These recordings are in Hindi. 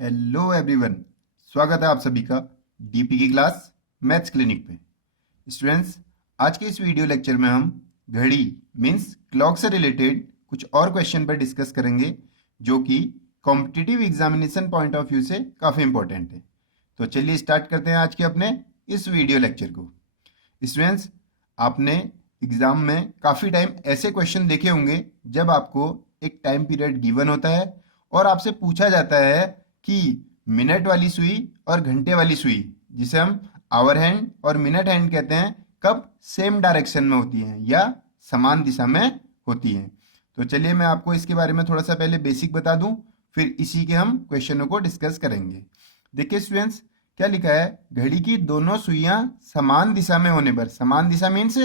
हेलो एवरीवन, स्वागत है आप सभी का डीपी की क्लास मैथ्स क्लिनिक पे। स्टूडेंट्स, आज के इस वीडियो लेक्चर में हम घड़ी मींस क्लॉक से रिलेटेड कुछ और क्वेश्चन पर डिस्कस करेंगे जो कि competitive examination point of view से काफ़ी इंपॉर्टेंट है। तो चलिए स्टार्ट करते हैं आज के अपने इस वीडियो लेक्चर को। स्टूडेंट्स, आपने एग्जाम में काफ़ी टाइम ऐसे क्वेश्चन देखे होंगे जब आपको एक टाइम पीरियड गिवन होता है और आपसे पूछा जाता है कि मिनट वाली सुई और घंटे वाली सुई, जिसे हम आवर हैंड और मिनट हैंड कहते हैं, कब सेम डायरेक्शन में होती हैं या समान दिशा में होती हैं। तो चलिए मैं आपको इसके बारे में थोड़ा सा पहले बेसिक बता दूं, फिर इसी के हम क्वेश्चनों को डिस्कस करेंगे। देखिए स्टूडेंट्स, क्या लिखा है, घड़ी की दोनों सुइयां समान दिशा में होने पर, समान दिशा मीन्स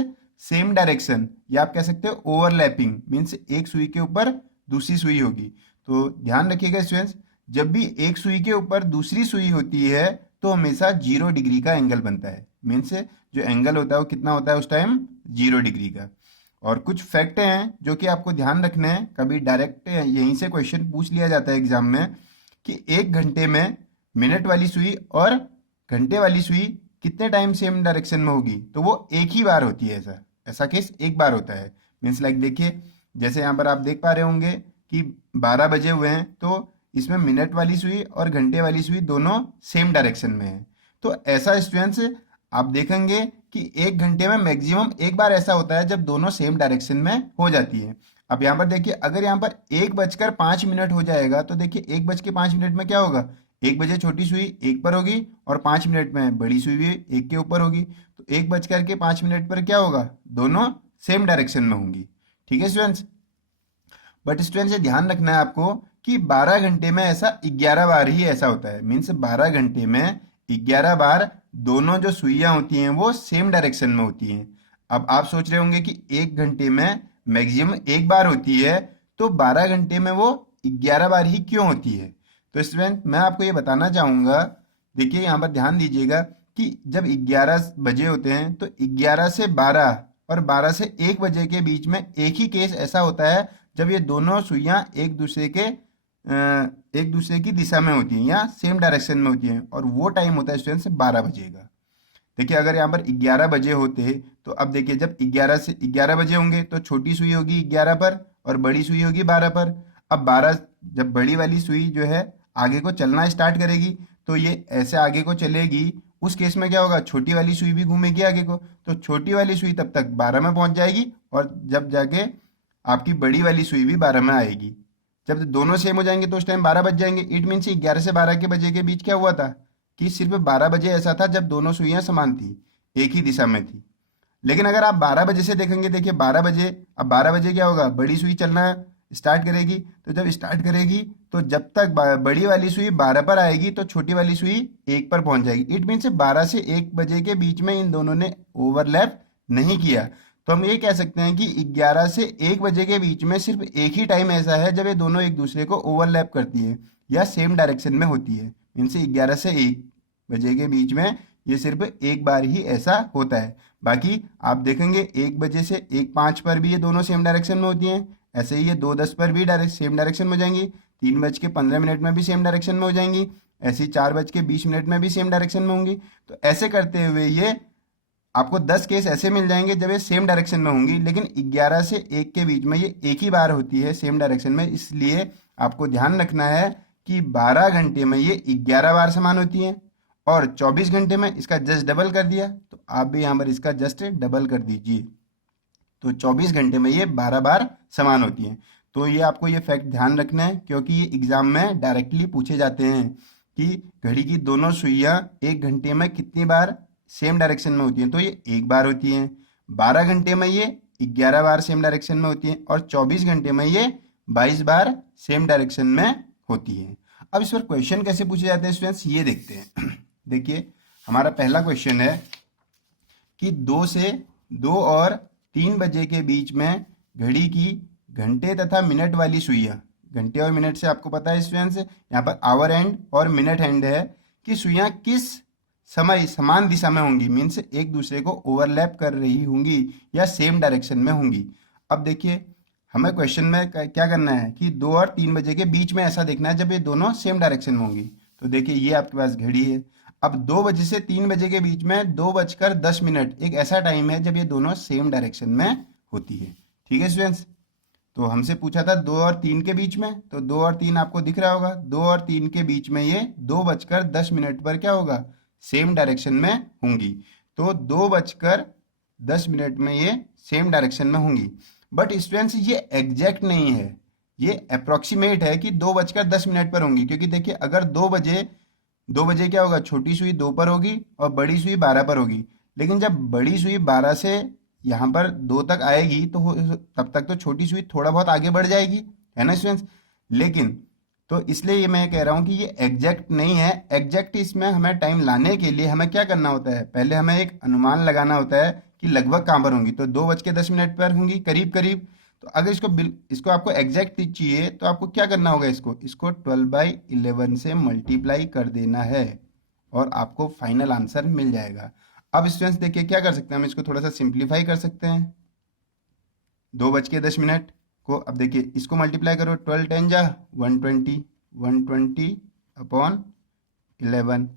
सेम डायरेक्शन, या आप कह सकते हो ओवरलैपिंग मीन्स एक सुई के ऊपर दूसरी सुई होगी। तो ध्यान रखिएगा स्टूडेंट्स, जब भी एक सुई के ऊपर दूसरी सुई होती है तो हमेशा 0 डिग्री का एंगल बनता है। मीन्स जो एंगल होता है वो कितना होता है उस टाइम, 0 डिग्री का। और कुछ फैक्ट हैं जो कि आपको ध्यान रखने हैं, कभी डायरेक्ट यहीं से क्वेश्चन पूछ लिया जाता है एग्जाम में कि 1 घंटे में मिनट वाली सुई और घंटे वाली सुई कितने टाइम सेम डायरेक्शन में होगी, तो वो एक ही बार होती है। ऐसा ऐसा केस एक बार होता है। मीन्स लाइक देखिए, जैसे यहाँ पर आप देख पा रहे होंगे कि 12 बजे हुए हैं, तो इसमें मिनट वाली सुई और घंटे वाली सुई दोनों सेम डायरेक्शन में है। तो ऐसा स्टूडेंट्स आप देखेंगे कि 1 घंटे में मैक्सिमम एक बार ऐसा होता है जब दोनों सेम डायरेक्शन में हो जाती है। अब यहाँ पर देखिए, अगर यहाँ पर 1 बजकर 5 मिनट हो जाएगा तो देखिए 1 बज के 5 मिनट में क्या होगा, 1 बजे छोटी सुई एक पर होगी और 5 मिनट में बड़ी सुई भी एक के ऊपर होगी। तो 1 बजकर के 5 मिनट पर क्या होगा, दोनों सेम डायरेक्शन में होंगी। ठीक है स्टूडेंट्स, बट स्टूडेंट्स ये ध्यान रखना है आपको कि 12 घंटे में ऐसा 11 बार ही ऐसा होता है। मीन्स 12 घंटे में 11 बार दोनों जो सुइयां होती हैं वो सेम डायरेक्शन में होती हैं। अब आप सोच रहे होंगे कि 1 घंटे में मैक्सिमम एक बार होती है, तो 12 घंटे में वो 11 बार ही क्यों होती है। तो स्टूडेंट मैं आपको ये बताना चाहूँगा, देखिए यहाँ पर ध्यान दीजिएगा कि जब 11 बजे होते हैं तो 11 से 12 और 12 से 1 बजे के बीच में एक ही केस ऐसा होता है जब ये दोनों सुइयां एक दूसरे की दिशा में होती हैं या सेम डायरेक्शन में होती हैं, और वो टाइम होता है स्टूडेंट्स 12 बजे का। देखिए अगर यहाँ पर 11 बजे होते तो अब देखिए जब 11 बजे होंगे तो छोटी सुई होगी 11 पर और बड़ी सुई होगी 12 पर। अब 12 जब बड़ी वाली सुई जो है आगे को चलना स्टार्ट करेगी तो ये ऐसे आगे को चलेगी, उस केस में क्या होगा, छोटी वाली सुई भी घूमेगी आगे को, तो छोटी वाली सुई तब तक 12 में पहुंच जाएगी और जब जाके आपकी बड़ी वाली सुई भी 12 में आएगी। जब दोनों सेम हो जाएंगे तो उस टाइम 12 बज जाएंगे। इट मीन्स 11 से 12 के बजे के बीच क्या हुआ था कि सिर्फ 12 बजे ऐसा था जब दोनों सुइयां समान थी, एक ही दिशा में थी। लेकिन अगर आप 12 बजे से देखेंगे, देखिए 12 बजे, अब 12 बजे क्या होगा, बड़ी सुई चलना स्टार्ट करेगी। तो जब स्टार्ट करेगी तो जब तक बड़ी वाली सुई 12 पर आएगी तो छोटी वाली सुई 1 पर पहुंच जाएगी। इट मीन्स 12 से 1 बजे के बीच में इन दोनों ने ओवरलैप नहीं किया। तो हम ये कह सकते हैं कि 11 से 1 बजे के बीच में सिर्फ एक ही टाइम ऐसा है जब ये दोनों एक दूसरे को ओवरलैप करती है या सेम डायरेक्शन में होती है। इनसे 11 से 1 बजे के बीच में ये सिर्फ एक बार ही ऐसा होता है। बाकी आप देखेंगे 1 बजे से 1:05 पर भी ये दोनों सेम डायरेक्शन में होती हैं। ऐसे ही ये 2:10 पर भी सेम डायरेक्शन में हो जाएंगी, 3:15 में भी सेम डायरेक्शन में हो जाएंगी, ऐसे ही 4:20 में भी सेम डायरेक्शन में होंगी। तो ऐसे करते हुए ये आपको 10 केस ऐसे मिल जाएंगे जब ये सेम डायरेक्शन में होंगी, लेकिन 11 से 1 के बीच में ये एक ही बार होती है सेम डायरेक्शन में। इसलिए आपको ध्यान रखना है कि 12 घंटे में ये 11 बार समान होती हैं और 24 घंटे में इसका जस्ट डबल कर दिया, तो आप भी यहाँ पर इसका जस्ट डबल कर दीजिए। तो 24 घंटे में ये 12 बार समान होती हैं। तो ये आपको ये फैक्ट ध्यान रखना है क्योंकि ये एग्जाम में डायरेक्टली पूछे जाते हैं कि घड़ी की दोनों सुइयां 1 घंटे में कितनी बार सेम डायरेक्शन में होती हैं। तो ये एक बार होती हैं, 12 घंटे में ये 11 बार सेम डायरेक्शन में होती हैं और 24 घंटे में ये 22 बार सेम डायरेक्शन में होती हैं। अब इस पर क्वेश्चन कैसे पूछे जाते हैं स्टूडेंट्स, ये देखते हैं। देखिए हमारा पहला क्वेश्चन है कि 2 और 3 बजे के बीच में घड़ी की घंटे तथा मिनट वाली सुइयां, घंटे और मिनट से आपको पता है स्टूडेंट्स यहाँ पर आवर हैंड और मिनट हैंड है, कि सुइयां किस समय समान दिशा में होंगी, मीन्स एक दूसरे को ओवरलैप कर रही होंगी या सेम डायरेक्शन में होंगी। अब देखिए हमें क्वेश्चन में क्या करना है कि 2 और 3 बजे के बीच में ऐसा देखना है जब ये दोनों सेम डायरेक्शन में होंगी। तो देखिए ये आपके पास घड़ी है। अब 2 बजे से 3 बजे के बीच में 2:10 एक ऐसा टाइम है जब ये दोनों सेम डायरेक्शन में होती है। ठीक है स्टूडेंट्स, तो हमसे पूछा था 2 और 3 के बीच में, तो 2 और 3 आपको दिख रहा होगा। 2 और 3 के बीच में ये 2:10 पर क्या होगा, सेम डायरेक्शन में होंगी। तो 2:10 में ये सेम डायरेक्शन में होंगी। बट स्टूडेंट्स ये एग्जैक्ट नहीं है, ये अप्रोक्सीमेट है कि 2:10 पर होंगी, क्योंकि देखिए अगर 2 बजे क्या होगा, छोटी सुई 2 पर होगी और बड़ी सुई 12 पर होगी। लेकिन जब बड़ी सुई 12 से यहाँ पर 2 तक आएगी तो तब तक तो छोटी सुई थोड़ा बहुत आगे बढ़ जाएगी, है ना स्टूडेंट्स। लेकिन तो इसलिए ये मैं कह रहा हूँ कि ये एग्जैक्ट नहीं है। एग्जैक्ट इसमें हमें टाइम लाने के लिए हमें क्या करना होता है, पहले हमें एक अनुमान लगाना होता है कि लगभग कहाँ पर होंगी। तो 2:10 पर होंगी करीब करीब। तो अगर इसको आपको एग्जैक्ट चाहिए तो आपको क्या करना होगा, इसको 12/11 से मल्टीप्लाई कर देना है और आपको फाइनल आंसर मिल जाएगा। अब स्टूडेंट्स देखिए क्या कर सकते हैं, हम इसको थोड़ा सा सिंप्लीफाई कर सकते हैं। 2:10 को अब देखिए इसको मल्टीप्लाई करो, 12×10 = 120, 120/11।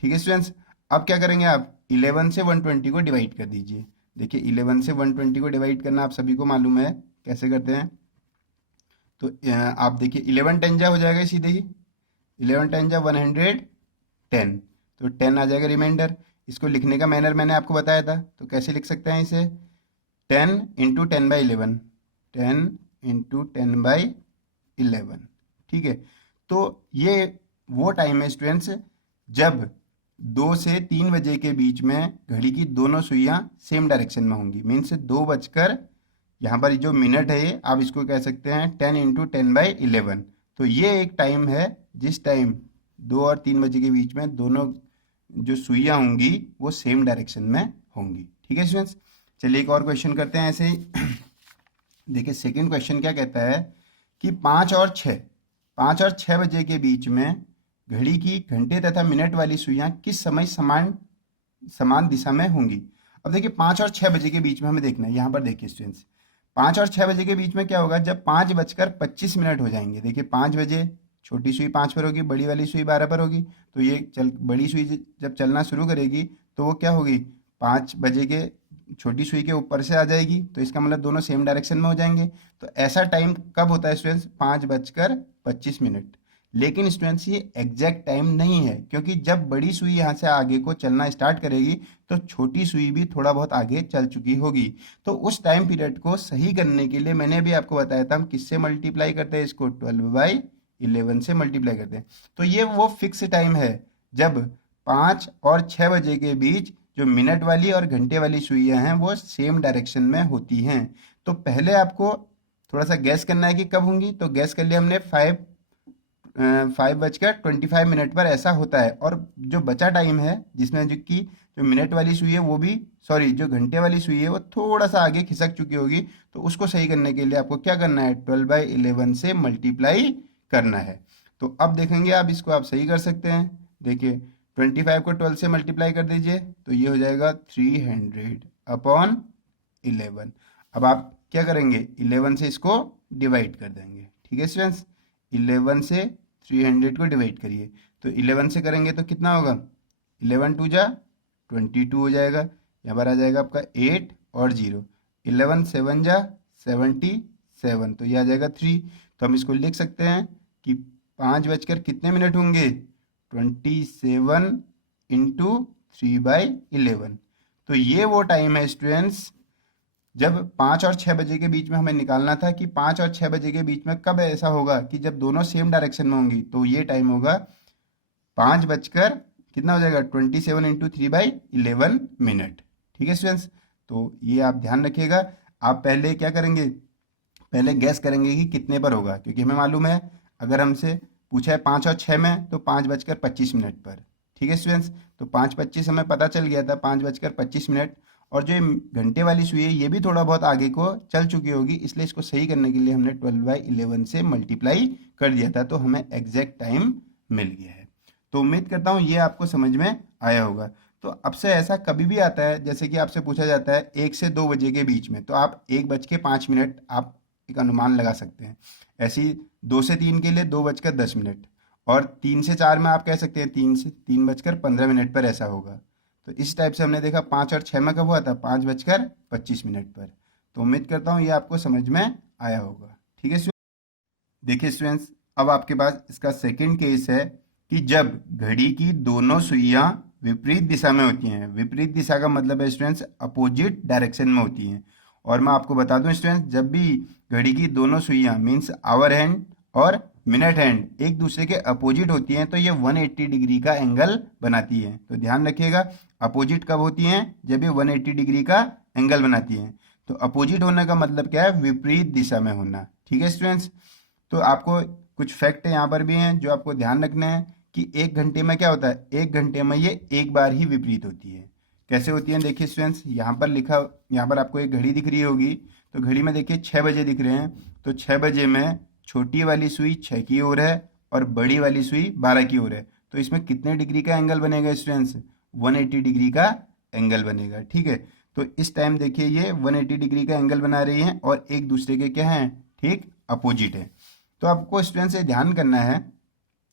ठीक है स्टूडेंट्स, अब क्या करेंगे आप 11 से 120 को डिवाइड कर दीजिए। देखिए 11 से 120 को डिवाइड करना आप सभी को मालूम है कैसे करते हैं। तो आप देखिए 11×10 हो जाएगा सीधे ही, 11×10 110, तो 10 आ जाएगा रिमाइंडर। इसको लिखने का मैनर मैंने आपको बताया था, तो कैसे लिख सकते हैं इसे, 10×10/11, 10×10/11। ठीक है, तो ये वो टाइम है स्टूडेंट्स जब 2 से 3 बजे के बीच में घड़ी की दोनों सुइयां सेम डायरेक्शन में होंगी। मीन्स 2 बजकर, यहाँ पर जो मिनट है ये आप इसको कह सकते हैं 10×10/11। तो ये एक टाइम है जिस टाइम 2 और 3 बजे के बीच में दोनों जो सुइयां होंगी वो सेम डायरेक्शन में होंगी। ठीक है स्टूडेंट्स, चलिए एक और क्वेश्चन करते हैं ऐसे ही। देखिए सेकंड क्वेश्चन क्या कहता है कि 5 और 6 बजे के बीच में घड़ी की घंटे तथा मिनट वाली सुइयां किस समय समान दिशा में होंगी। अब देखिए 5 और 6 बजे के बीच में हमें देखना है, यहाँ पर देखिए स्टूडेंट्स 5 और 6 बजे के बीच में क्या होगा, जब 5:25 हो जाएंगे। देखिए 5 बजे छोटी सुई 5 पर होगी, बड़ी वाली सुई 12 पर होगी। तो ये बड़ी सुई जब चलना शुरू करेगी तो वो क्या होगी, 5 बजे के छोटी सुई के ऊपर से आ जाएगी। तो इसका मतलब दोनों सेम डायरेक्शन में हो जाएंगे। तो ऐसा टाइम कब होता है स्टूडेंट्स, 5:25। लेकिन स्टूडेंट्स ये एग्जैक्ट टाइम नहीं है, क्योंकि जब बड़ी सुई यहाँ से आगे को चलना स्टार्ट करेगी तो छोटी सुई भी थोड़ा बहुत आगे चल चुकी होगी। तो उस टाइम पीरियड को सही करने के लिए मैंने भी आपको बताया था हम किससे मल्टीप्लाई करते हैं, इसको 12/11 से मल्टीप्लाई करते हैं। तो ये वो फिक्स टाइम है जब 5 और 6 बजे के बीच जो मिनट वाली और घंटे वाली सुइयां हैं वो सेम डायरेक्शन में होती हैं। तो पहले आपको थोड़ा सा गैस करना है कि कब होंगी। तो गैस कर लिया हमने 5:25 पर ऐसा होता है। और जो बचा टाइम है जिसमें जो मिनट वाली सुई है वो भी, सॉरी जो घंटे वाली सुई है वो थोड़ा सा आगे खिसक चुकी होगी। तो उसको सही करने के लिए आपको क्या करना है, 12/11 से मल्टीप्लाई करना है। तो अब देखेंगे आप इसको आप सही कर सकते हैं। देखिए 25 को 12 से मल्टीप्लाई कर दीजिए तो ये हो जाएगा 300/11। अब आप क्या करेंगे, 11 से इसको डिवाइड कर देंगे। ठीक है स्टूडेंट्स, 11 से 300 को डिवाइड करिए। तो 11 से करेंगे तो कितना होगा, 11×2 = 22 हो जाएगा। यहाँ पर आ जाएगा आपका 8 और 0, 11×7 = 77, तो ये आ जाएगा 3। तो हम इसको लिख सकते हैं कि 5 बजकर कितने मिनट होंगे, 27 × 3/11। तो ये वो टाइम है स्टूडेंट्स जब 5 और 6 बजे के बीच में हमें निकालना था कि 5 और 6 बजे के बीच में कब ऐसा होगा कि जब दोनों सेम डायरेक्शन में होंगी। तो ये टाइम होगा 5 बजकर कितना हो जाएगा, 27 × 3/11 मिनट। ठीक है स्टूडेंट्स, तो ये आप ध्यान रखिएगा। आप पहले क्या करेंगे, पहले गैस करेंगे कि कितने पर होगा, क्योंकि हमें मालूम है अगर हमसे पूछा है 5 और 6 में तो 5:25 पर। ठीक है स्टूडेंट्स, तो 5:25 हमें पता चल गया था, 5:25। और जो घंटे वाली सुई है ये भी थोड़ा बहुत आगे को चल चुकी होगी, इसलिए इसको सही करने के लिए हमने 12/11 से मल्टीप्लाई कर दिया था। तो हमें एग्जैक्ट टाइम मिल गया है। तो उम्मीद करता हूँ ये आपको समझ में आया होगा। तो अब से ऐसा कभी भी आता है जैसे कि आपसे पूछा जाता है 1 से 2 बजे के बीच में, तो आप 1:05 आप एक अनुमान लगा सकते हैं। ऐसे ही 2 से 3 के लिए 2:10, और 3 से 4 में आप कह सकते हैं 3 बजकर 15 मिनट पर ऐसा होगा। तो इस टाइप से हमने देखा 5 और 6 में कब हुआ था, 5 बजकर 25 मिनट पर। तो उम्मीद करता हूँ ये आपको समझ में आया होगा। ठीक है स्टूडेंट्स, देखिए स्टूडेंट्स, अब आपके पास इसका सेकंड केस है कि जब घड़ी की दोनों सुइयां विपरीत दिशा में होती हैं। विपरीत दिशा का मतलब है स्टूडेंट्स अपोजिट डायरेक्शन में होती हैं। और मैं आपको बता दूं स्टूडेंट्स, जब भी घड़ी की दोनों सुइयां मीन्स आवर हैंड और मिनट हैंड एक दूसरे के अपोजिट होती हैं तो ये 180 डिग्री का एंगल बनाती हैं। तो ध्यान रखिएगा, अपोजिट कब होती हैं, जब ये 180 डिग्री का एंगल बनाती हैं। तो अपोजिट होने का मतलब क्या है, विपरीत दिशा में होना। ठीक है स्टूडेंट्स, तो आपको कुछ फैक्ट यहाँ पर भी हैं जो आपको ध्यान रखना है कि 1 घंटे में क्या होता है, 1 घंटे में ये एक बार ही विपरीत होती है। कैसे होती है देखिए स्टूडेंट्स, यहाँ पर आपको एक घड़ी दिख रही होगी। तो घड़ी में देखिए 6 बजे दिख रहे हैं। तो 6 बजे में छोटी वाली सुई 6 की ओर है और बड़ी वाली सुई 12 की ओर है। तो इसमें कितने डिग्री का एंगल बनेगा स्टूडेंट्स, 180 डिग्री का एंगल बनेगा। ठीक है, तो इस टाइम देखिए ये 180 डिग्री का एंगल बना रही हैं और एक दूसरे के क्या हैं, ठीक अपोजिट है। तो आपको स्टूडेंट से ध्यान करना है,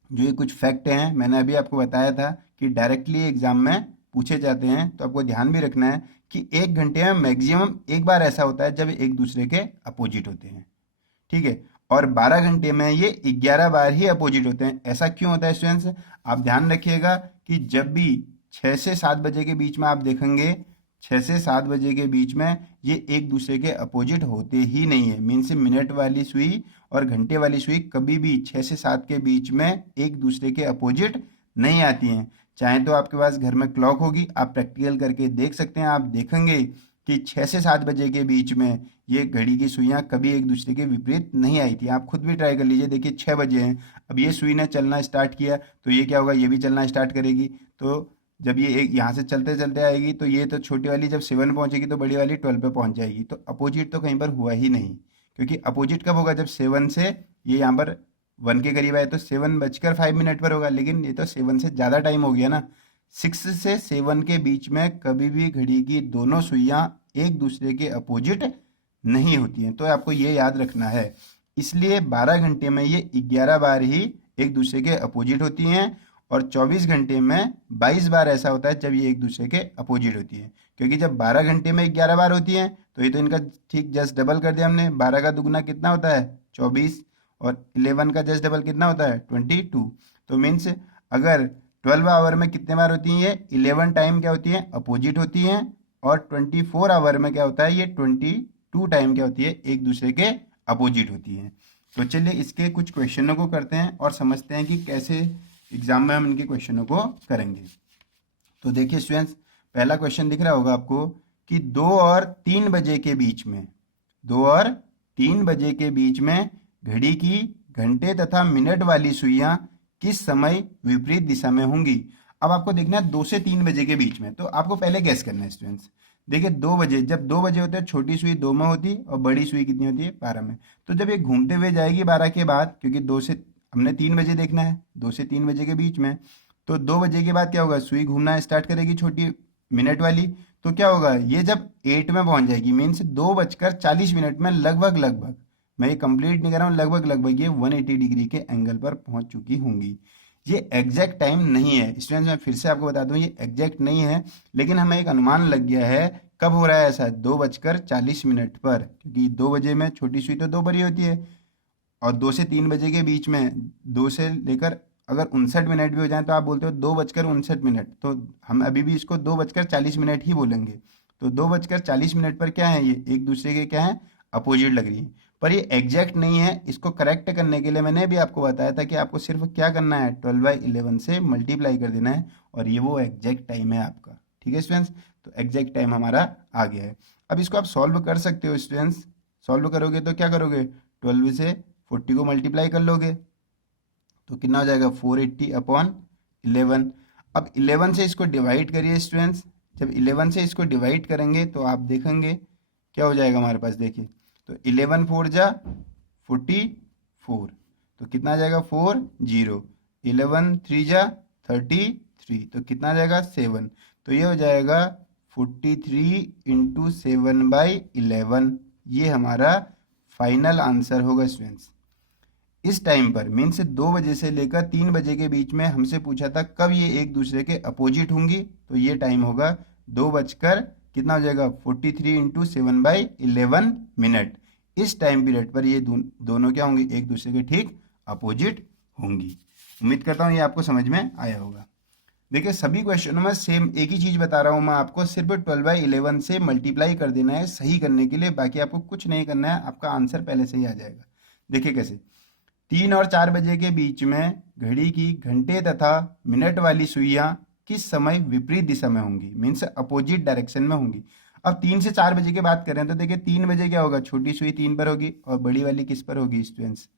जो ये कुछ फैक्ट हैं मैंने अभी आपको बताया था कि डायरेक्टली एग्जाम में पूछे जाते हैं। तो आपको ध्यान भी रखना है कि 1 घंटे में मैक्सिमम एक बार ऐसा होता है जब एक दूसरे के अपोजिट होते हैं। ठीक है, और 12 घंटे में ये 11 बार ही अपोजिट होते हैं। ऐसा क्यों होता है स्टूडेंट्स, आप ध्यान रखिएगा कि जब भी 6 से 7 बजे के बीच में आप देखेंगे, 6 से 7 बजे के बीच में ये एक दूसरे के अपोजिट होते ही नहीं है। मीन्स मिनट वाली सुई और घंटे वाली सुई कभी भी 6 से 7 के बीच में एक दूसरे के अपोजिट नहीं आती हैं। चाहे तो आपके पास घर में क्लॉक होगी, आप प्रैक्टिकल करके देख सकते हैं। आप देखेंगे कि 6 से 7 बजे के बीच में ये घड़ी की सुइयां कभी एक दूसरे के विपरीत नहीं आई थी। आप खुद भी ट्राई कर लीजिए, देखिए 6 बजे हैं, अब ये सुई ने चलना स्टार्ट किया तो ये क्या होगा, ये भी चलना स्टार्ट करेगी। तो जब ये एक यहाँ से चलते चलते आएगी तो ये तो छोटी वाली जब 7 पहुंचेगी तो बड़ी वाली 12 पे पहुंच जाएगी। तो अपोजिट तो कहीं पर हुआ ही नहीं, क्योंकि अपोजिट कब होगा, जब 7 से ये यहाँ पर 1 के करीब आए तो 7 बजकर 5 मिनट पर होगा। लेकिन ये तो 7 से ज़्यादा टाइम हो गया ना। 6 से 7 के बीच में कभी भी घड़ी की दोनों सुइयां एक दूसरे के अपोजिट नहीं होती हैं। तो आपको ये याद रखना है। इसलिए 12 घंटे में ये 11 बार ही एक दूसरे के अपोजिट होती हैं और 24 घंटे में 22 बार ऐसा होता है जब ये एक दूसरे के अपोजिट होती है। क्योंकि जब 12 घंटे में 11 बार होती हैं तो ये तो इनका ठीक जस्ट डबल कर दिया हमने। 12 का दुगना कितना होता है, 24, और 11 का जस्ट डबल कितना होता है, 22। तो मीन्स अगर 12 आवर में कितने बार होती हैं, ये 11 टाइम क्या होती है, अपोजिट होती हैं। और 24 आवर में क्या होता है, ये 22 टाइम क्या होती है, एक दूसरे के अपोजिट होती है। तो चलिए इसके कुछ क्वेश्चनों को करते हैं और समझते हैं कि कैसे एग्जाम में हम इनके क्वेश्चनों को करेंगे। तो देखिए स्टूडेंट्स, पहला क्वेश्चन दिख रहा होगा आपको कि 2 और 3 बजे के बीच में, 2 और 3 बजे के बीच में घड़ी की घंटे तथा मिनट वाली सुइयां किस समय विपरीत दिशा में होंगी। अब आपको देखना है 2 से 3 बजे के बीच में। तो आपको पहले गैस करना है स्टूडेंट्स। देखिए 2 बजे, जब 2 बजे होते हैं छोटी सुई 2 में होती और बड़ी सुई कितनी होती है, 12 में। तो जब ये घूमते हुए जाएगी 12 के बाद, क्योंकि 2 से हमने 3 बजे देखना है, 2 से 3 बजे के बीच में। तो 2 बजे के बाद क्या होगा, सुई घूमना स्टार्ट करेगी छोटी मिनट वाली। तो क्या होगा, ये जब 8 में पहुंच जाएगी, मीन्स 2 बजकर 40 मिनट में लगभग मैं ये कंप्लीट नहीं कर रहा हूँ, लगभग ये 180 डिग्री के एंगल पर पहुंच चुकी होंगी। ये एग्जैक्ट टाइम नहीं है स्टूडेंट्स, मैं फिर से आपको बता दूं ये एग्जैक्ट नहीं है, लेकिन हमें एक अनुमान लग गया है कब हो रहा है ऐसा, 2 बजकर 40 मिनट पर। क्योंकि 2 बजे में छोटी सुई तो 2 पर ही होती है और 2 से 3 बजे के बीच में 2 से लेकर अगर 59 मिनट भी हो जाए तो आप बोलते हो 2 बजकर 59 मिनट, तो हम अभी भी इसको 2 बजकर 40 मिनट ही बोलेंगे। तो 2 बजकर 40 मिनट पर क्या है, ये एक दूसरे के क्या है, अपोजिट लग रही है। पर ये एग्जैक्ट नहीं है। इसको करेक्ट करने के लिए मैंने भी आपको बताया था कि आपको सिर्फ क्या करना है, 12/11 से मल्टीप्लाई कर देना है और ये वो एग्जैक्ट टाइम है आपका। ठीक है स्टूडेंट्स, तो एग्जैक्ट टाइम हमारा आ गया है। अब इसको आप सॉल्व कर सकते हो स्टूडेंट्स। सॉल्व करोगे तो क्या करोगे, 12 से 40 को मल्टीप्लाई कर लोगे तो कितना हो जाएगा, 480/11। अब 11 से इसको डिवाइड करिए स्टूडेंट्स। जब 11 से इसको डिवाइड करेंगे तो आप देखेंगे क्या हो जाएगा हमारे पास, देखिए तो 11 4 जा 44, तो कितना आ जाएगा 40। 11 3 जा 33, तो कितना आ जाएगा 7। तो ये हो जाएगा 43 इंटू 7/11। ये हमारा फाइनल आंसर होगा स्टूडेंट्स। इस टाइम पर मीन्स 2 बजे से लेकर 3 बजे के बीच में हमसे पूछा था कब ये एक दूसरे के अपोजिट होंगी, तो ये टाइम होगा 2 बजकर कितना हो जाएगा 43 इंटू 7/11 मिनट। इस टाइम पीरियड पर ये दोनों क्या होंगी, एक दूसरे के ठीक अपोजिट होंगी। उम्मीद करता हूँ ये आपको समझ में आया होगा। देखिए सभी क्वेश्चनों में सेम एक ही चीज बता रहा हूँ मैं आपको, सिर्फ 12/11 से मल्टीप्लाई कर देना है सही करने के लिए, बाकी आपको कुछ नहीं करना है, आपका आंसर पहले से ही आ जाएगा। देखिए कैसे, 3 और 4 बजे के बीच में घड़ी की घंटे तथा मिनट वाली सुइयां किस समय विपरीत दिशा में होंगी, मीन्स अपोजिट डायरेक्शन में होंगी। अब 3 से 4 बजे की बात करें तो देखिए 3 बजे क्या होगा, छोटी सुई 3 पर होगी और बड़ी वाली किस पर होगी स्टूडेंट्स,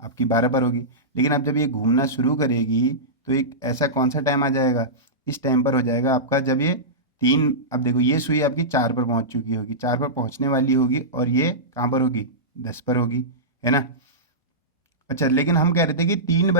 आपकी 12 पर होगी। लेकिन अब जब ये घूमना शुरू करेगी तो एक ऐसा कौन सा टाइम आ जाएगा, इस टाइम पर हो जाएगा आपका जब ये 3, अब देखो ये सुई आपकी 4 पर पहुंच चुकी होगी, 4 पर पहुंचने वाली होगी और ये कहाँ पर होगी, 10 पर होगी, है ना। अच्छा लेकिन हम कह रहे थे कि 3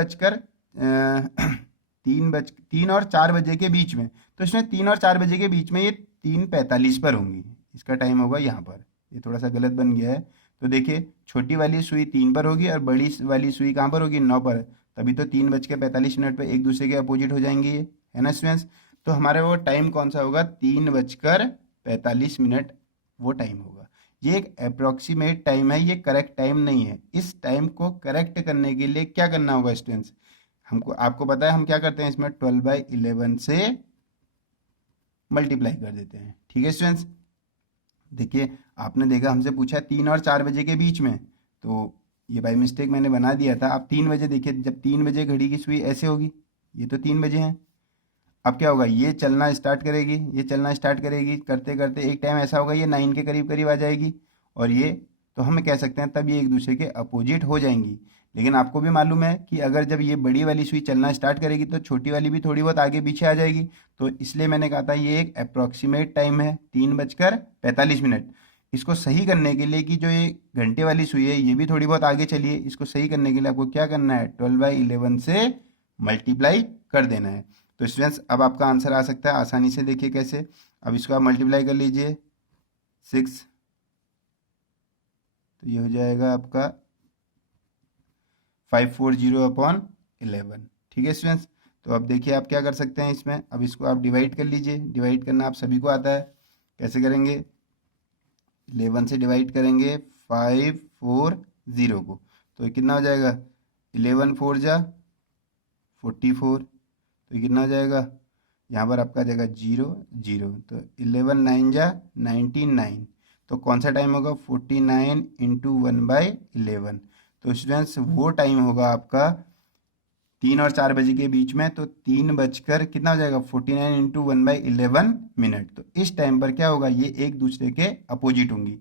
और 4 बजे के बीच में, तो इसमें 3 और 4 बजे के बीच में ये 3:45 पर होंगी, इसका टाइम होगा यहाँ पर, ये थोड़ा सा गलत बन गया है। तो देखिए छोटी वाली सुई 3 पर होगी और बड़ी वाली सुई कहाँ पर होगी, 9 पर, तभी तो 3:45 पर एक दूसरे के अपोजिट हो जाएंगे ये, है ना स्टूडेंट्स। तो हमारा वो टाइम कौन सा होगा, 3:45 वो टाइम होगा। ये एक अप्रोक्सीमेट टाइम है, ये करेक्ट टाइम नहीं है। इस टाइम को करेक्ट करने के लिए क्या करना होगा स्टूडेंट्स, हमको आपको पता है हम क्या करते हैं इसमें 12/11 से मल्टीप्लाई कर देते हैं, ठीक है स्टूडेंट्स। देखिए आपने देखा हमसे पूछा है 3 और 4 बजे के बीच में, तो ये बाय मिस्टेक मैंने बना दिया था। अब 3 बजे देखिए, जब 3 बजे घड़ी की सुई ऐसे होगी, ये तो 3 बजे हैं, अब क्या होगा, ये चलना स्टार्ट करेगी, ये चलना स्टार्ट करेगी, करते करते एक टाइम ऐसा होगा ये 9 के करीब करीब आ जाएगी, और ये तो हम कह सकते हैं तब ये एक दूसरे के अपोजिट हो जाएंगी। लेकिन आपको भी मालूम है कि अगर जब ये बड़ी वाली सुई चलना स्टार्ट करेगी तो छोटी वाली भी थोड़ी बहुत आगे पीछे आ जाएगी, तो इसलिए मैंने कहा था ये एक अप्रोक्सीमेट टाइम है 3:45। इसको सही करने के लिए कि जो ये घंटे वाली सुई है ये भी थोड़ी बहुत आगे चलिए, इसको सही करने के लिए आपको क्या करना है, 12/11 से मल्टीप्लाई कर देना है। तो स्टूडेंट्स अब आपका आंसर आ सकता है आसानी से, देखिए कैसे, अब इसको आप मल्टीप्लाई कर लीजिए 6, तो ये हो जाएगा आपका 540/11, ठीक है स्टूडेंट्स। तो अब देखिए आप क्या कर सकते हैं इसमें, अब इसको आप डिवाइड कर लीजिए, डिवाइड करना आप सभी को आता है, कैसे करेंगे, 11 से डिवाइड करेंगे 540 को, तो कितना हो जाएगा, 11 4 जा 44, तो कितना हो जाएगा, यहाँ पर आपका आ जाएगा 0 0, तो 11 9 जा 99, तो कौन सा टाइम होगा, 49 इंटू 1/11। तो स्टूडेंट्स वो टाइम होगा आपका 3 और 4 बजे के बीच में, तो 3 बजकर कितना हो जाएगा, 49 इंटू 1/11 मिनट। तो इस टाइम पर क्या होगा, ये एक दूसरे के अपोजिट होंगी।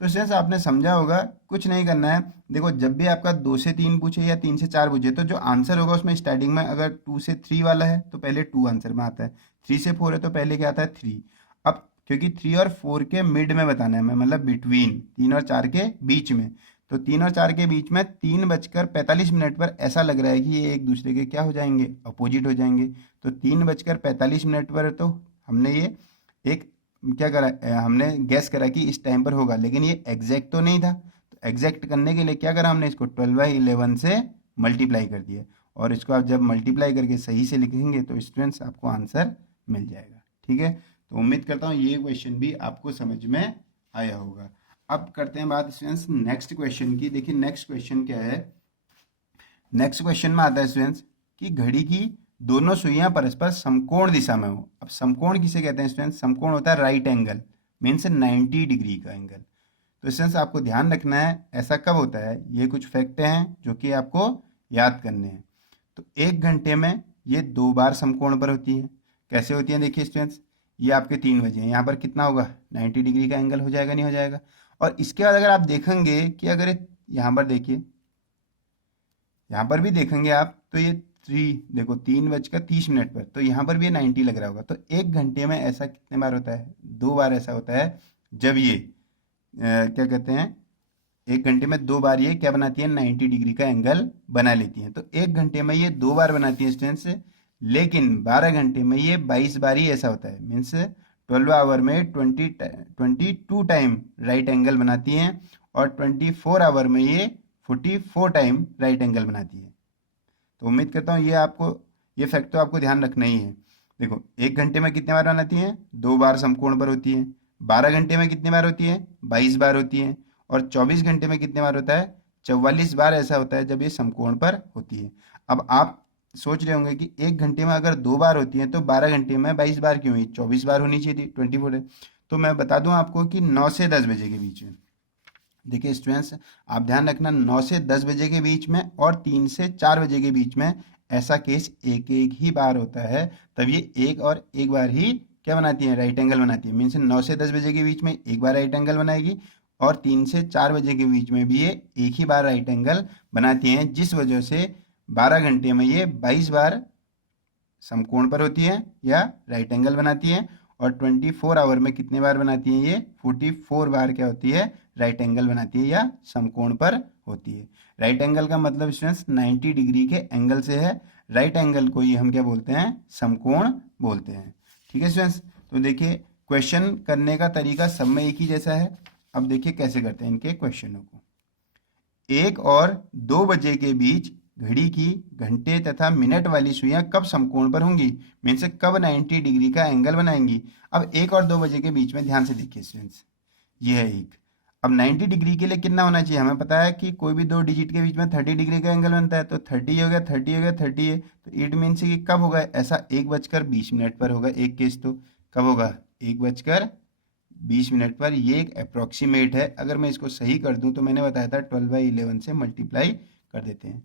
तो स्टूडेंट्स आपने समझा होगा, कुछ नहीं करना है। देखो जब भी आपका 2 से 3 पूछे या 3 से 4 पूछे, तो जो आंसर होगा उसमें स्टार्टिंग में अगर 2 से 3 वाला है तो पहले 2 आंसर में आता है, 3 से 4 है तो पहले क्या आता है 3। अब क्योंकि 3 और 4 के मिड में बताना है, मैं मतलब बिटवीन 3 और 4 के बीच में, तो 3 और 4 के बीच में 3:45 पर ऐसा लग रहा है कि ये एक दूसरे के क्या हो जाएंगे, अपोजिट हो जाएंगे। तो 3:45 पर तो हमने ये एक क्या करा, हमने गैस करा कि इस टाइम पर होगा, लेकिन ये एग्जैक्ट तो नहीं था। तो एग्जैक्ट करने के लिए क्या करा हमने, इसको 12/11 से मल्टीप्लाई कर दिया, और इसको आप जब मल्टीप्लाई करके सही से लिखेंगे तो स्टूडेंट्स आपको आंसर मिल जाएगा, ठीक है। तो उम्मीद करता हूँ ये क्वेश्चन भी आपको समझ में आया होगा। अब करते हैं बात स्टूडेंट्स नेक्स्ट क्वेश्चन की। देखिए नेक्स्ट क्वेश्चन क्या है, नेक्स्ट क्वेश्चन में आता है स्टूडेंट्स कि घड़ी की दोनों सुइयां परस्पर समकोण दिशा में हो। अब समकोण किसे कहते हैं स्टूडेंट्स, समकोण होता है राइट एंगल, मीन्स 90 डिग्री का एंगल। तो स्टूडेंट्स आपको ध्यान रखना है ऐसा कब होता है, ये कुछ फैक्ट हैं जो कि आपको याद करने हैं। तो 1 घंटे में ये 2 बार समकोण पर होती है। कैसे होती है, देखिए स्टूडेंट्स, ये आपके 3 बजे हैं, यहाँ पर कितना होगा, 90 डिग्री का एंगल हो जाएगा, नहीं हो जाएगा। और इसके बाद अगर आप देखेंगे कि अगर यहाँ पर देखिए, यहाँ पर भी देखेंगे आप तो ये 3, देखो 3:30 पर, तो यहाँ पर भी 90 लग रहा होगा। तो 1 घंटे में ऐसा कितने बार होता है, 2 बार ऐसा होता है जब ये क्या कहते हैं, 1 घंटे में 2 बार ये क्या बनाती है, 90 डिग्री का एंगल बना लेती हैं। तो 1 घंटे में ये 2 बार बनाती है स्टूडेंट्स, लेकिन 12 घंटे में ये 22 बार ही ऐसा होता है, मीन्स 12 आवर में 22 टाइम राइट एंगल बनाती हैं, और 24 आवर में ये 44 टाइम राइट एंगल बनाती है। तो उम्मीद करता हूँ ये फैक्ट तो आपको ध्यान रखना ही है। देखो, 1 घंटे में कितने बार बनाती है? 2 बार समकोण पर होती है। 12 घंटे में कितनी बार होती है? 22 बार होती है। और 24 घंटे में कितने बार होता है? 44 बार ऐसा होता है जब ये समकोण पर होती है। अब आप सोच रहे होंगे कि 1 घंटे में अगर 2 बार होती है तो 12 घंटे में 22 बार क्यों हुई? 24 बार होनी चाहिए थी, 24 है। तो मैं बता दूं आपको कि 9 से 10 बजे के बीच में, देखिए स्टूडेंट्स, आप ध्यान रखना, 9 से 10 बजे के बीच में और 3 से 4 बजे के बीच में ऐसा केस एक एक ही बार होता है। तब ये एक और एक बार ही क्या बनाती है? राइट एंगल बनाती है। मीन्स 9 से 10 बजे के बीच में एक बार राइट एंगल बनाएगी और 3 से 4 बजे के बीच में भी ये एक ही बार राइट एंगल बनाती हैं, जिस वजह से 12 घंटे में ये 22 बार समकोण पर होती है या राइट एंगल बनाती है। और 24 आवर में कितने बार बनाती है? ये 44 बार क्या होती है? राइट एंगल बनाती है या समकोण पर होती है। राइट एंगल का मतलब स्टूडेंट्स 90 डिग्री के एंगल से है। राइट एंगल को ही हम क्या बोलते हैं? समकोण बोलते हैं। ठीक है स्टूडेंट्स, तो देखिए क्वेश्चन करने का तरीका सब में एक ही जैसा है। अब देखिए कैसे करते हैं इनके क्वेश्चनों को। 1 और 2 बजे के बीच घड़ी की घंटे तथा मिनट वाली सुइयां कब समकोण पर होंगी? मीन से कब 90 डिग्री का एंगल बनाएंगी? अब 1 और 2 बजे के बीच में ध्यान से देखिए स्टूडेंट्स, ये है एक। अब 90 डिग्री के लिए कितना होना चाहिए? हमें पता है कि कोई भी दो डिजिट के बीच में 30 डिग्री का एंगल बनता है। तो 30 हो गया, 30 हो गया, 30 है। तो इट मीन्स कि कब होगा ऐसा? 1 बजकर 20 मिनट पर होगा एक केस। तो कब होगा? 1 बजकर 20 मिनट पर। ये एक अप्रोक्सीमेट है। अगर मैं इसको सही कर दूं तो मैंने बताया था 12/11 से मल्टीप्लाई कर देते हैं।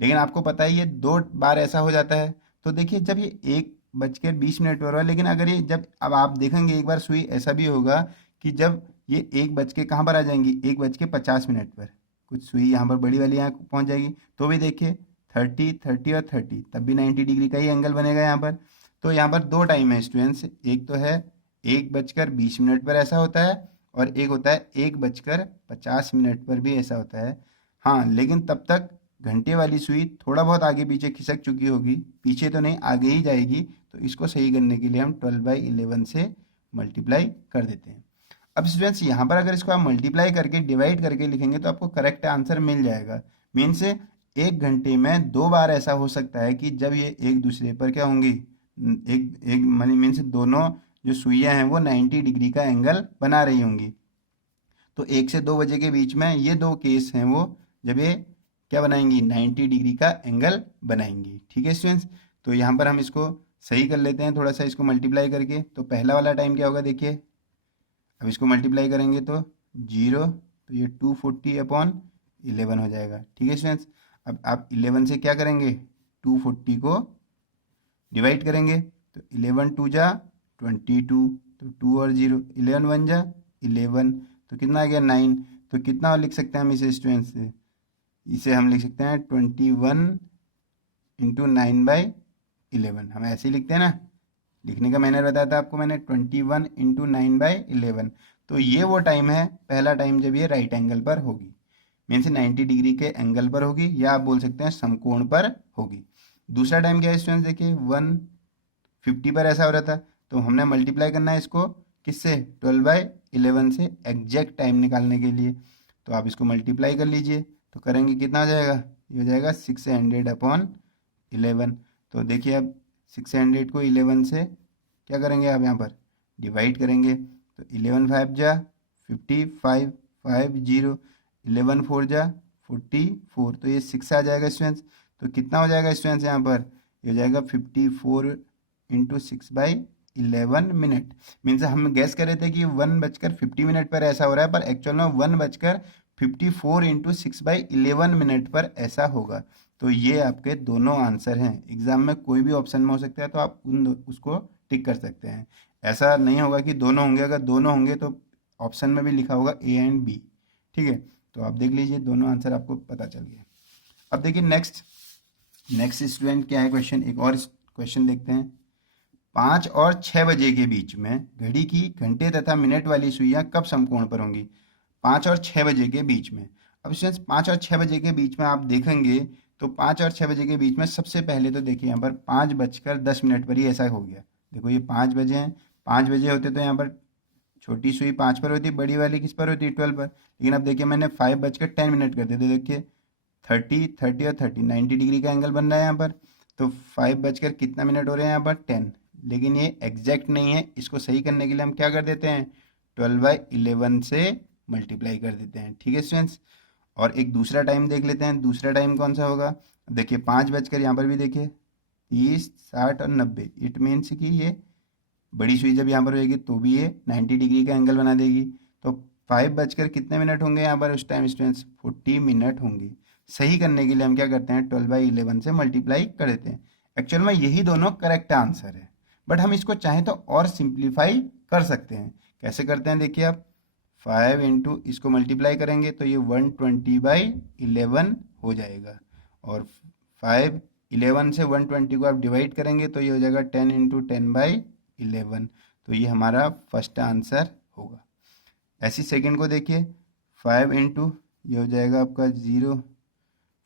लेकिन आपको पता है ये 2 बार ऐसा हो जाता है। तो देखिए जब ये 1 बजकर 20 मिनट पर हुआ, लेकिन अगर ये जब अब आप देखेंगे एक बार सुई ऐसा भी होगा कि जब ये 1 बज के कहाँ पर आ जाएंगी? 1 बज के 50 मिनट पर कुछ सुई यहाँ पर बड़ी वाली यहाँ पहुँच जाएगी। तो भी देखिए 30, 30 और 30, तब भी 90 डिग्री का ही एंगल बनेगा यहाँ पर। तो यहाँ पर दो टाइम है स्टूडेंट्स, एक तो है 1 बजकर 20 मिनट पर ऐसा होता है और एक होता है 1 बजकर 50 मिनट पर भी ऐसा होता है। हाँ, लेकिन तब तक घंटे वाली सुई थोड़ा बहुत आगे पीछे खिसक चुकी होगी, पीछे तो नहीं आगे ही जाएगी। तो इसको सही करने के लिए हम 12/11 से मल्टीप्लाई कर देते हैं। अब स्टूडेंट्स यहाँ पर अगर इसको आप मल्टीप्लाई करके डिवाइड करके लिखेंगे तो आपको करेक्ट आंसर मिल जाएगा। मीन से 1 घंटे में 2 बार ऐसा हो सकता है कि जब ये एक दूसरे पर क्या होंगी? एक एक मनी मीन से दोनों जो सुइयां हैं वो 90 डिग्री का एंगल बना रही होंगी। तो 1 से 2 बजे के बीच में ये दो केस हैं वो जब ये क्या बनाएंगी? 90 डिग्री का एंगल बनाएंगी। ठीक है स्टूडेंट्स, तो यहाँ पर हम इसको सही कर लेते हैं थोड़ा सा इसको मल्टीप्लाई करके। तो पहला वाला टाइम क्या होगा? देखिए अब इसको मल्टीप्लाई करेंगे तो 0, तो ये 240/11 हो जाएगा। ठीक है स्टूडेंट्स, अब आप 11 से क्या करेंगे? 240 को डिवाइड करेंगे। तो 11 2 जा 22, तो 2 और 0, 11 1 जा 11, तो कितना आ गया? 9। तो कितना लिख सकते हैं हम इसे स्टूडेंट्स? इसे हम लिख सकते हैं 21 × 9/11। हम ऐसे ही लिखते हैं ना, लिखने का मैंने बताया था आपको, मैंने 21 × 9/11। तो ये वो टाइम है, पहला टाइम जब ये राइट एंगल पर होगी, मीन से 90 डिग्री के एंगल पर होगी, या आप बोल सकते हैं समकोण पर होगी। दूसरा टाइम क्या है स्टूडेंट्स? देखिए 150 पर ऐसा हो रहा था। तो हमने मल्टीप्लाई करना है इसको किससे? 12/11 से, एग्जैक्ट टाइम निकालने के लिए। तो आप इसको मल्टीप्लाई कर लीजिए, तो करेंगे कितना हो जाएगा? ये हो जाएगा 600/11। तो देखिए अब 600 को 11 से क्या करेंगे? आप यहाँ पर डिवाइड करेंगे। तो 11 5 जा 55, 5 0, 11 4 जा 44, तो ये 6 आ जाएगा स्टूडेंट्स। तो कितना हो जाएगा स्टूडेंट्स यहाँ पर? ये हो जाएगा 54 × 6/11 मिनट। मीन्स हम गैस कर रहे थे कि 1 बजकर 50 मिनट पर ऐसा हो रहा है, पर एक्चुअल में 1 बजकर 54 × 6/11 मिनट पर ऐसा होगा। तो ये आपके दोनों आंसर हैं। एग्जाम में कोई भी ऑप्शन में हो सकता है, तो आप उसको टिक कर सकते हैं। ऐसा नहीं होगा कि दोनों होंगे, अगर दोनों होंगे तो ऑप्शन में भी लिखा होगा A एंड B। ठीक है, तो आप देख लीजिए दोनों आंसर आपको पता चल गया। अब देखिए नेक्स्ट स्टूडेंट क्या है क्वेश्चन, एक और क्वेश्चन देखते हैं। 5 और 6 बजे के बीच में घड़ी की घंटे तथा मिनट वाली सुइयां कब समकोण पर होंगी? 5 और 6 बजे के बीच में। अब स्टूडेंट्स 5 और 6 बजे के बीच में आप देखेंगे तो 5 और 6 बजे के बीच में सबसे पहले तो देखिए यहाँ पर 5 बजकर 10 मिनट पर ही ऐसा हो गया। देखो ये 5 बजे हैं, 5 बजे होते तो यहाँ पर छोटी सुई 5 पर होती, बड़ी वाली किस पर होती? 12 पर। लेकिन अब देखिए मैंने 5 बजकर 10 मिनट कर दिया, तो देखिए 30 30 और 30 90 डिग्री का एंगल बन रहा है यहाँ पर। तो 5 बजकर कितना मिनट हो रहे हैं यहाँ पर 10। लेकिन ये एग्जैक्ट नहीं है, इसको सही करने के लिए हम क्या कर देते हैं 12/11 से मल्टीप्लाई कर देते हैं। ठीक है स्टूडेंट्स। और एक दूसरा टाइम देख लेते हैं, दूसरा टाइम कौन सा होगा। देखिए 5 बजकर यहाँ पर भी देखिए 30 60 और 90, इट मीन्स कि ये बड़ी सुई जब यहाँ पर होगी तो भी ये 90 डिग्री का एंगल बना देगी। तो 5 बजकर कितने मिनट होंगे यहाँ पर उस टाइम स्टूडेंट्स 40 मिनट होंगे। सही करने के लिए हम क्या करते हैं 12/11 से मल्टीप्लाई कर देते हैं। एक्चुअल में यही दोनों करेक्ट आंसर है, बट हम इसको चाहें तो और सिंप्लीफाई कर सकते हैं। कैसे करते हैं देखिए आप 5 इंटू इसको मल्टीप्लाई करेंगे तो ये 120/11 हो जाएगा। और 5 11 से 120 को आप डिवाइड करेंगे तो ये हो जाएगा 10 इंटू 10/11। तो ये हमारा फर्स्ट आंसर होगा। ऐसी सेकंड को देखिए 5 इंटू ये हो जाएगा आपका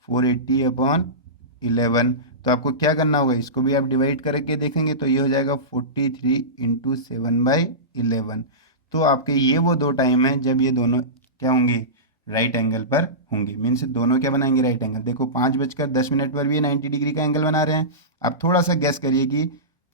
480/11। तो आपको क्या करना होगा, इसको भी आप डिवाइड करके देखेंगे तो ये हो जाएगा 43 इंटू 7/11। तो आपके ये वो दो टाइम है जब ये दोनों क्या होंगे राइट एंगल पर होंगे। मीन्स दोनों क्या बनाएंगे राइट एंगल। देखो 5 बजकर 10 मिनट पर भी 90 डिग्री का एंगल बना रहे हैं। आप थोड़ा सा गैस करिए कि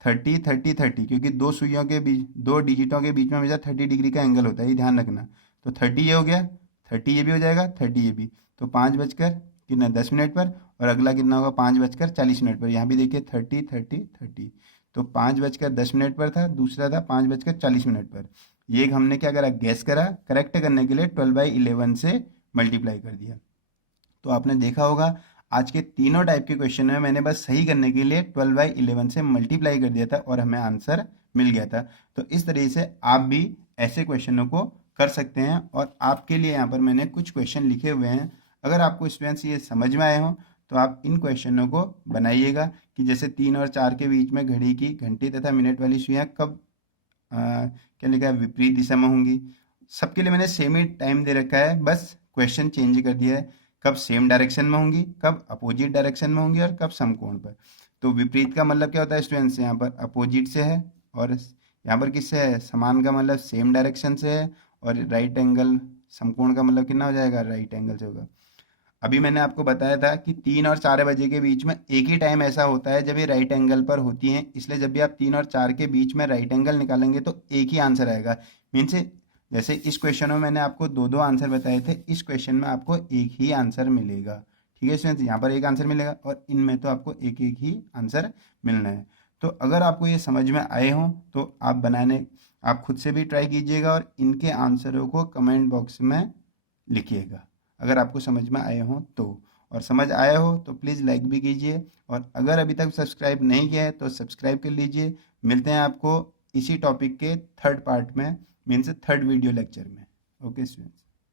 30 30 30, क्योंकि दो सुइयों के बीच दो डिजिटों के बीच में हमेशा 30 डिग्री का एंगल होता है, ये ध्यान रखना। तो 30 ये हो गया, 30 ये भी हो जाएगा, 30 ये भी। तो 5 बजकर कितना 10 मिनट पर, और अगला कितना होगा 5 बजकर 40 मिनट पर। यहाँ भी देखिए 30 30 30। तो 5 बजकर 10 मिनट पर था, दूसरा था 5 बजकर 40 मिनट पर। ये हमने क्या करा गैस करा, करेक्ट करने के लिए 12/11 से मल्टीप्लाई कर दिया। तो आपने देखा होगा आज के तीनों टाइप के क्वेश्चन में मैंने बस सही करने के लिए 12/11 से मल्टीप्लाई कर दिया था और हमें आंसर मिल गया था। तो इस तरीके से आप भी ऐसे क्वेश्चनों को कर सकते हैं। और आपके लिए यहाँ पर मैंने कुछ क्वेश्चन लिखे हुए हैं। अगर आपको स्टूडेंट्स ये समझ में आए हों तो आप इन क्वेश्चनों को बनाइएगा कि जैसे 3 और 4 के बीच में घड़ी की घंटी तथा मिनट वाली सुइयां कब क्या लिखा है विपरीत दिशा में होंगी। सबके लिए मैंने सेम ही टाइम दे रखा है, बस क्वेश्चन चेंज कर दिया है। कब सेम डायरेक्शन में होंगी, कब अपोजिट डायरेक्शन में होंगी और कब समकोण पर। तो विपरीत का मतलब क्या होता है स्टूडेंट्स, यहाँ पर अपोजिट से है, और यहाँ पर किससे है समान का मतलब सेम डायरेक्शन से है, और राइट एंगल समकोण का मतलब कितना हो जाएगा राइट एंगल से होगा। अभी मैंने आपको बताया था कि 3 और 4 बजे के बीच में एक ही टाइम ऐसा होता है जब ये राइट एंगल पर होती हैं। इसलिए जब भी आप 3 और 4 के बीच में राइट एंगल निकालेंगे तो एक ही आंसर आएगा। मीन्स जैसे इस क्वेश्चन में मैंने आपको दो दो आंसर बताए थे, इस क्वेश्चन में आपको एक ही आंसर मिलेगा। ठीक है स्टूडेंट्स, यहाँ पर एक आंसर मिलेगा और इनमें तो आपको एक एक ही आंसर मिलना है। तो अगर आपको ये समझ में आए हों तो आप खुद से भी ट्राई कीजिएगा और इनके आंसरों को कमेंट बॉक्स में लिखिएगा अगर आपको समझ में आए हों तो। और समझ आया हो तो प्लीज़ लाइक भी कीजिए, और अगर अभी तक सब्सक्राइब नहीं किया है तो सब्सक्राइब कर लीजिए। मिलते हैं आपको इसी टॉपिक के थर्ड पार्ट में, मीन्स थर्ड वीडियो लेक्चर में। Okay students.